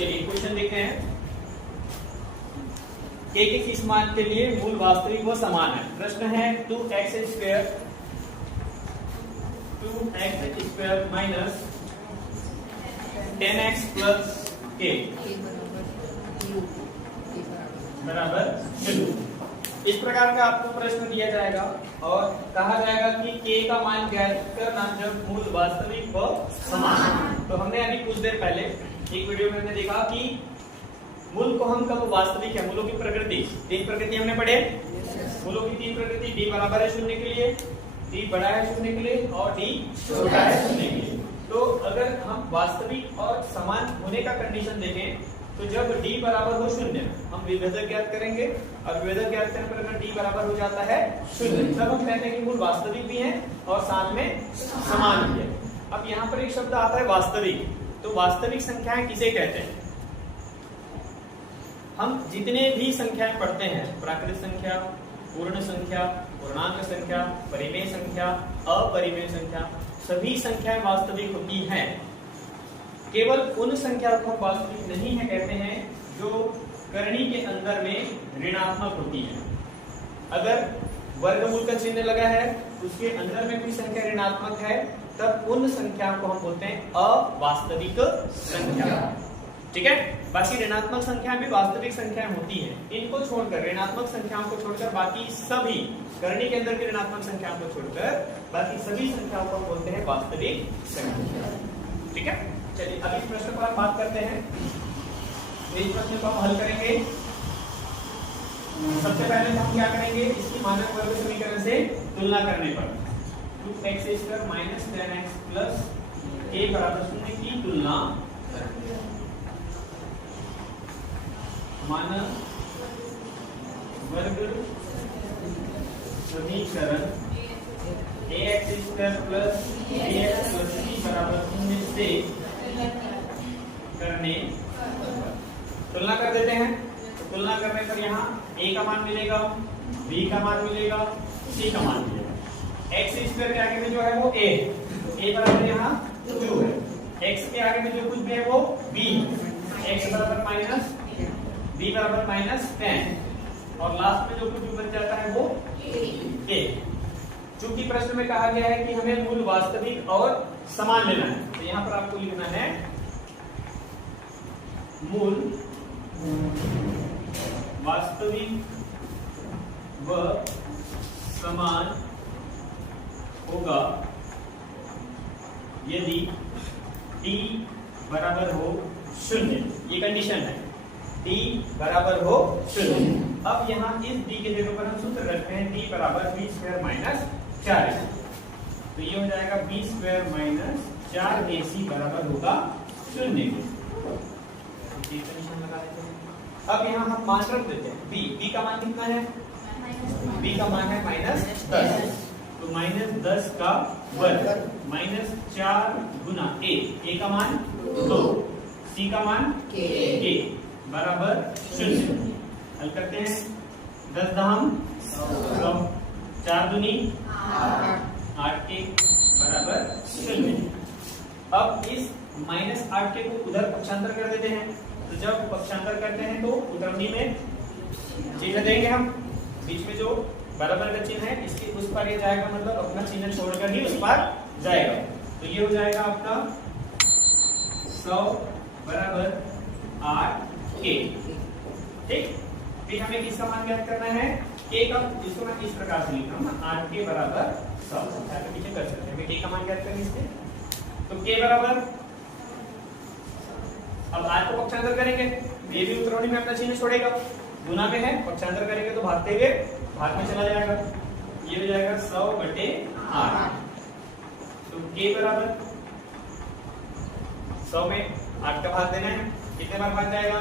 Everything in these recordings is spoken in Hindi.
चलिए क्वेश्चन देखते हैं। के किस मान के लिए मूल वास्तविक व समान है। प्रश्न है 2x square minus 10x plus के बराबर 0। इस प्रकार का आपको प्रश्न दिया जाएगा और कहा जाएगा कि k का मान ज्ञात करना जब मूल वास्तविक व समान। तो हमने अभी कुछ देर पहले एक वीडियो में हमने देखा कि मूल को हम कब वास्तविक है, मूलों की प्रकृति, तीन प्रकृति हमने पढ़े। मूलों की तीन प्रकृति, d बराबर है 0 के लिए, d बड़ा है 0 के लिए और d छोटा है 0 के लिए। तो अगर हम वास्तविक और समान होने का कंडीशन देखें तो जब d बराबर हो 0 हम विभेदक ज्ञात करेंगे और विभेदक ज्ञात करने पर अगर d बराबर हो जाता है 0 तब हम कहते हैं कि मूल वास्तविक भी है और साथ में समान भी है। अब यहाँ पर एक शब्द आता है वास्तविक। तो वास्तविक संख्याएं किसे कहते हैं? हम जितने भी संख्याएं पढ़ते हैं, प्राकृत संख्या, पूर्ण संख्या, पूर्णांक संख्या, परिमेय संख्या, अपरिमेय संख्या, सभी संख्याएं वास्तविक होती हैं। केवल उन संख्याओं को वास्तविक नहीं है कहते हैं जो करनी के अंदर में ऋणात्मक होती है। अगर वर्गमूल का चिन्ह लगा है उसके अंदर में कोई संख्या ऋणात्मक है तब उन संख्याओं को हम बोलते हैं अवास्तविक संख्या। ठीक है, बाकी ऋणात्मक संख्याएं भी वास्तविक संख्याएं होती हैं। इनको छोड़कर, ऋणात्मक संख्याओं को छोड़कर बाकी सभी, करनी के अंदर की ऋणात्मक संख्याओं को छोड़कर बाकी सभी संख्याओं को बोलते हैं वास्तविक संख्या। ठीक है, चलिए अब इस प्रश्न पर हम बात करते हैं। इस प्रश्न को हम हल करेंगे। सबसे पहले हम क्या करेंगे, इसकी मानक वर्ग समीकरण से तुलना करने पर 2x square minus 10x plus a बराबर 0 की तुलना मानक वर्ग समीकरण ax square plus bx plus c बराबर 0 से करने तुलना कर देते हैं। तो तुलना करने पर यहाँ a का मान मिलेगा, b का मान मिलेगा, c का मान मिलेगा। x स्क्वायर के आगे में जो है वो a, तो a बराबर यहाँ 2 है। x के आगे में जो कुछ भी है वो b, x बराबर माइनस b बराबर माइनस 10 और लास्ट में जो कुछ बच जाता है वो a। चूंकि प्रश्न में कहा गया है कि हमें मूल वास्तविक और समान लेना है तो यहाँ पर आपको लिखना है मूल वास्तविक व समान होगा यदि t बराबर हो 0। ये कंडीशन है, t बराबर हो 0। अब यहाँ इस d के जगह पर हम सूत्र रखते हैं d बराबर b स्क्वायर माइनस 4ac। तो ये हो जाएगा b स्क्वायर माइनस 4ac बराबर होगा 0 के। अब यहाँ हम मान रख देते हैं b का मान कितना है, b का मान है माइनस 10। तो माइनस 10 का वर्ग माइनस 4 गुना a का मान 2, c का मान a बराबर 0। हल करते हैं 10 दहम 100, 4 दूनी 8 के बराबर 0। अब इस माइनस 8 के को उधर पक्षांतर कर देते हैं। तो जब पक्षांतर करते हैं तो उतरनी में चिन्ह देंगे हम, बीच में जो बराबर का चिन्ह है इसके उस पर ये जाएगा, मतलब अपना चिन्ह छोड़कर ही उस पर जाएगा। तो ये हो जाएगा आपका 100 बराबर 8k। ठीक, फिर हमें किसका मान ज्ञात करना है, k का, जिसको मैं इस प्रकार से लिख रहा हूँ ना, 8k बराबर 100। आगे पीछे कर सकते हैं, k का मान ज्ञात करेंगे इसके। तो k बराबर, अब 8 को पक्षांतर करेंगे, ये भी उतरौनी में अपना चिन्ह छोड़ेगा, गुना में है, पक्षांतर करेंगे तो भागते हुए भाग में चला जाएगा। ये हो जाएगा 100/8। तो k बराबर 100 में 8 का भाग देना है, कितने बार भाग जाएगा,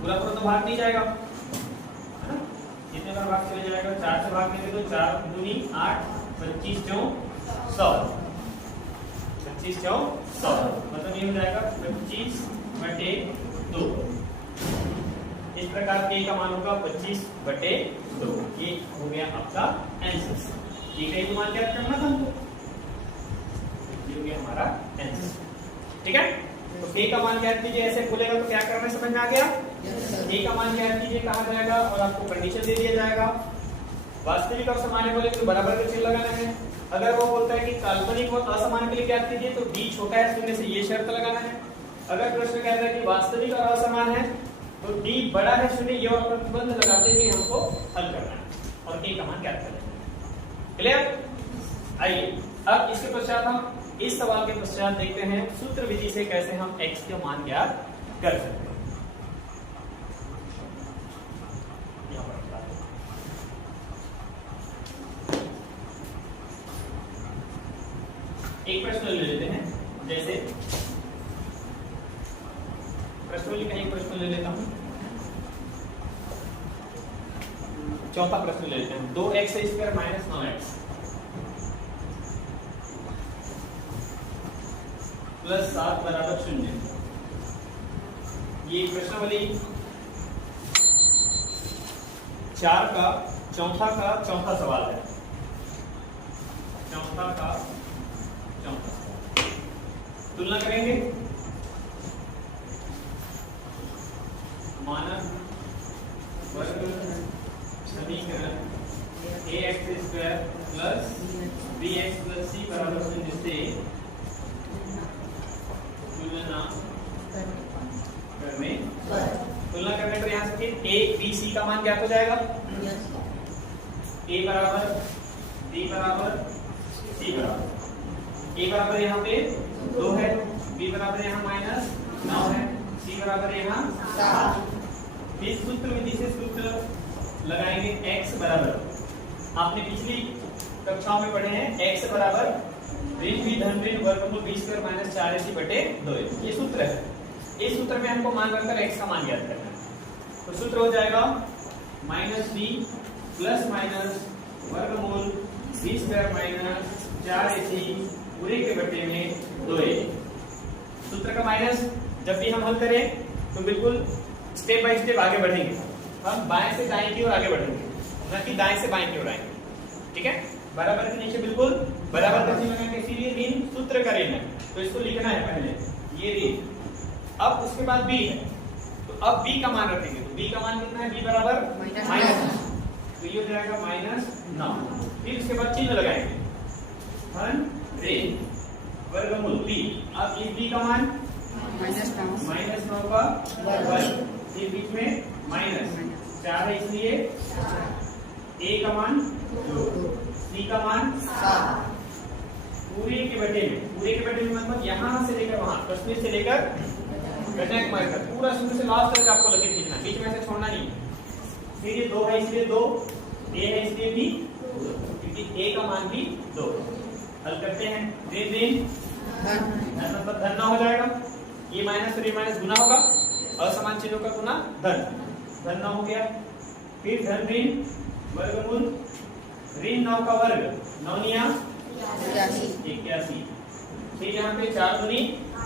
पूरा पूरा तो भाग नहीं जाएगा, है ना। कितने बार भाग चले जाएगा, 4 से भाग देंगे तो 4 दूनी 8, 25 चौं 100, 25 चौं 100, मतलब ये हो जाएगा 25/2। इस प्रकार k का मान होगा 25/2। ये हो गया आपका आंसर। k का मान ज्ञात करना था हमको, ये हो गया हमारा आंसर। ठीक है, तो k का मान ज्ञात कीजिए, ऐसे बोलेगा तो क्या करना है समझ में आ गया। k का मान ज्ञात कीजिए कहा जाएगा और आपको कंडीशन दे दिया जाएगा। वास्तविक और सामान्य बोले तो बराबर का चिन्ह लगाना है। अगर वो बोलता है कि काल्पनिक और असामान्य के लिए ज्ञात कीजिए तो d छोटा है शून्य से ये शर्त लगाना है। अगर प्रश्न कहता है कि वास्तविक और असमान है तो d बड़ा है शून्य ये और प्रतिबंध लगाते हुए हमको हल करना है और k का मान ज्ञात करना है। क्लियर? आइए अब इसके पश्चात हम इस सवाल के पश्चात देखते हैं सूत्र विधि से कैसे हम x के मान ज्ञात कर सकते हैं। एक प्रश्न ले लेते हैं, जैसे प्रश्नोली का एक प्रश्न ले लेता हूं। चौथा प्रश्न ले लेते हैं, 2x² माइनस 9x प्लस 7 बराबर 0। ये प्रश्नावली 4 का चौथा सवाल है। चौथा तुलना करेंगे। मानक वर्ग समीकरण ax² plus bx plus c बराबर 0 से तुलना करने पर यहाँ से a b c का मान ज्ञात हो जाएगा। a बराबर b बराबर c बराबर a बराबर यहाँ पे 2 है, b बराबर यहाँ -9 है, c बराबर यहाँ 7। फिर सूत्र विधि से सूत्र लगाएंगे x बराबर, आपने पिछली कक्षाओं में पढ़े हैं, x बराबर ऋण b धन ऋण वर्गमूल b² माइनस 4ac बटे 2a। ये सूत्र है। इस सूत्र में हमको मान रखकर x का मान ज्ञात करना है। तो सूत्र हो जाएगा -b प्लस माइनस वर्गमूल b² माइनस 4ac पूरे के बटे में 2a। सूत्र का माइनस जब भी हम हल करें तो बिल्कुल स्टेप बाय स्टेप आगे बढ़ेंगे। हम बाएं से दाएं की ओर आगे बढ़ेंगे, न कि दाएं से बाएं की ओर आएंगे। ठीक है? बराबर के नीचे बिल्कुल बराबर का चिन्ह लगाएंगे, इसीलिए ऋण सूत्र का ऋण है तो इसको लिखना है पहले ये ऋण। अब उसके बाद b है तो अब b का मान रखेंगे, तो b का मान कितना है, b बराबर माइनस, तो ये हो जाएगा -9। फिर उसके बाद चिन्ह लगाएंगे धन ऋण वर्गमूल b। अब इस b का मान -9 का वर्ग, फिर बीच में -4 है इसलिए a का मान 2, c का मान 7 पूरे के बटे में मतलब यहाँ से लेकर वहां कश्मीर से लेकर घटाएं मार्कर पूरा शुरू से लास्ट तक आपको लकीर खींचना, बीच में से छोड़ना नहीं। फिर ये 2 है इसलिए 2, a है इसलिए भी 2, क्योंकि a का मान भी 2। हल करते हैं, ऋण धन मतलब धन ना हो जाएगा, ये माइनस और ये माइनस गुना होगा, असमान चिन्हों का गुना धन ना हो गया। फिर धन ऋण वर्गमूल ऋण 9 का वर्ग 9 9 81। फिर यहाँ पे 4 दूनी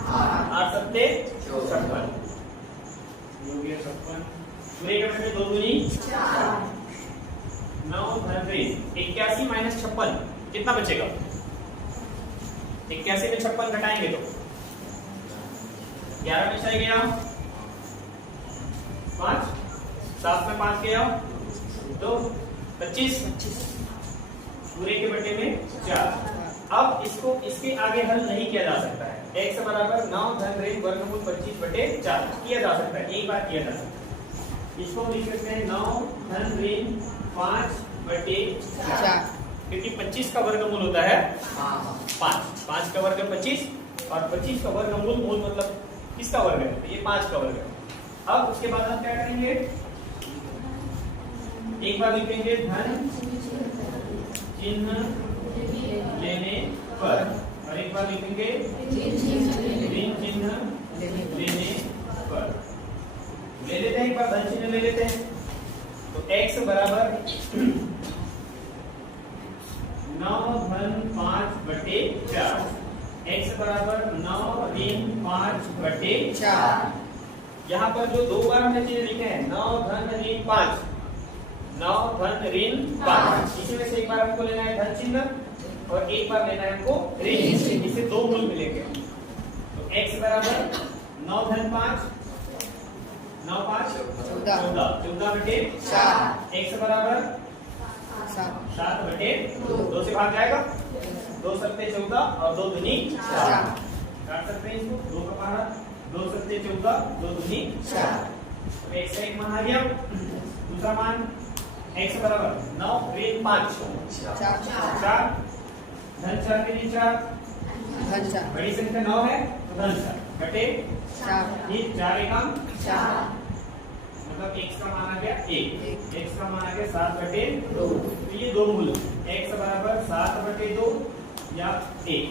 8 सत्ते 56 पूरे के बटे 2 दूनी 9 धन ऋण 81 माइनस 56 कितना बचेगा? 81 में 56 घटाएंगे तो 11 में 6 गया 5, 7 में 5 गया तो 25 पूरे के बटे में 4। अब इसको इसके आगे हल नहीं किया जा सकता है। x बराबर 9 धन ऋण वर्गमूल 25 बटे 4 किया जा सकता है, एक बार किया जा सकता है। इसको हम लिख सकते हैं 9 धन ऋण 5 बटे 4, क्योंकि 25 का वर्गमूल होता है 5 का वर्ग 25 और 25 का वर्गमूल मूल मतलब किसका वर्ग है, तो ये 5 का वर्ग है। अब उसके बाद हम क्या करेंगे, एक बार लिखेंगे धन चिन्ह लेने पर और एक बार लिखेंगे ऋण चिन्ह लेने पर। ले लेते हैं, एक बार धन चिन्ह ले लेते हैं। तो x बराबर 9 धन 5 बटे 4, x बराबर 9 ऋण 5 बटे 4। यहाँ पर जो 2 बार हमने चिन्ह लिखे हैं 9 धन ऋण 5, 9 धन ऋण 5, इसमें से एक बार हमको लेना है धन चिन्ह और एक बार लेना है हमको ऋण चिन्ह, इससे 2 मूल मिलेंगे। तो x बराबर 9 धन 5 9 5 14 14 बटे 4 x बराबर 7 बटे 2 से भाग जाएगा 2 सत्ते 14 और 2 दूनी 4 काट सकते हैं इसको 2 का पहाड़ा 2 सत्ते 14 2 दूनी 4 तो x का एक मान आ गया दूसरा मान x बराबर 9 ऋण 5 4 धन 4 ऋण 4 बड़ी संख्या 9 है तो धन 4 बटे 4 एकम 4 मतलब x का मान आ गया 1 x का मान आ गया 7 बटे 2 तो ये दो मूल x बराबर 7 बटे 2 या 1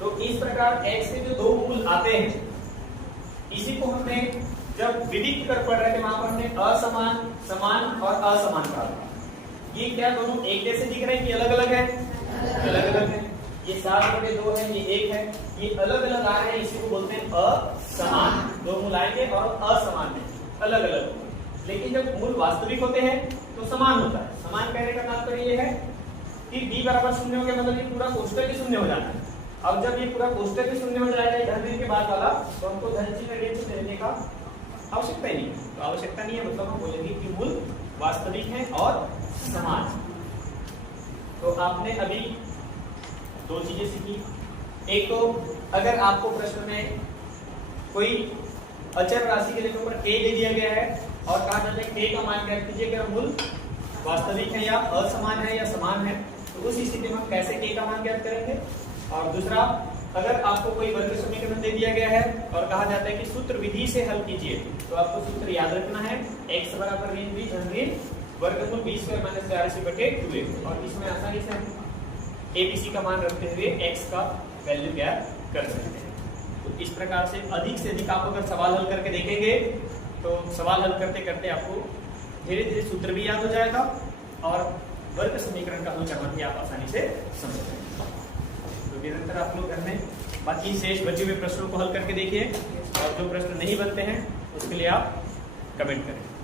तो इस प्रकार x के जो दो मूल आते हैं इसी को हमने जब विविध कर पढ़ रहे थे वहां पर हमने असमान समान और असमान पढ़ा ये क्या दोनों एक जैसे दिख रहे हैं कि अलग अलग है अलग अलग है ये 7 बटे 2 है ये 1 है ये अलग अलग आ रहे हैं इसी को बोलते हैं असमान दो मूल आएंगे और असमान है अलग अलग लेकिन जब मूल वास्तविक होते हैं तो समान होता है समान कहने का तात्पर्य ये है कि b बराबर 0 हो गया मतलब ये पूरा कोष्टक ही शून्य हो जाता है अब जब ये पूरा कोष्टक ही शून्य हो जाएगा धन ऋण के बाद वाला तो हमको धन चिन्ह ऋण चिन्ह लेने का आवश्यकता ही नहीं है तो आवश्यकता नहीं है मतलब हम बोलेंगे कि मूल वास्तविक है और समान तो आपने अभी दो चीजें सीखी एक तो अगर आपको प्रश्न में कोई अचर राशि के ऊपर k दे दिया गया है और कहा जाता है k का मान ज्ञात कीजिए अगर मूल वास्तविक है या असमान है या समान है तो उस स्थिति में हम कैसे k का मान ज्ञात करेंगे और दूसरा अगर आपको कोई वर्ग समीकरण दे दिया गया है और कहा जाता है कि सूत्र विधि से हल कीजिए तो आपको सूत्र याद रखना है x बराबर ऋण b धन ऋण वर्गमूल b स्क्वायर माइनस 84 बटे 2a और इसमें आसानी से हम abc का मान रखते हुए x का वैल्यू ज्ञात कर सकते हैं तो इस प्रकार से अधिक आप अगर सवाल हल करके देखेंगे तो सवाल हल करते करते आपको धीरे धीरे सूत्र भी याद हो जाएगा और वर्ग समीकरण का हल करना भी आप आसानी से समझ जाएंगे तो निरंतर आप लोग घर में बाकी शेष बचे हुए प्रश्नों को हल करके देखिए और जो प्रश्न नहीं बनते हैं उसके लिए आप कमेंट करें।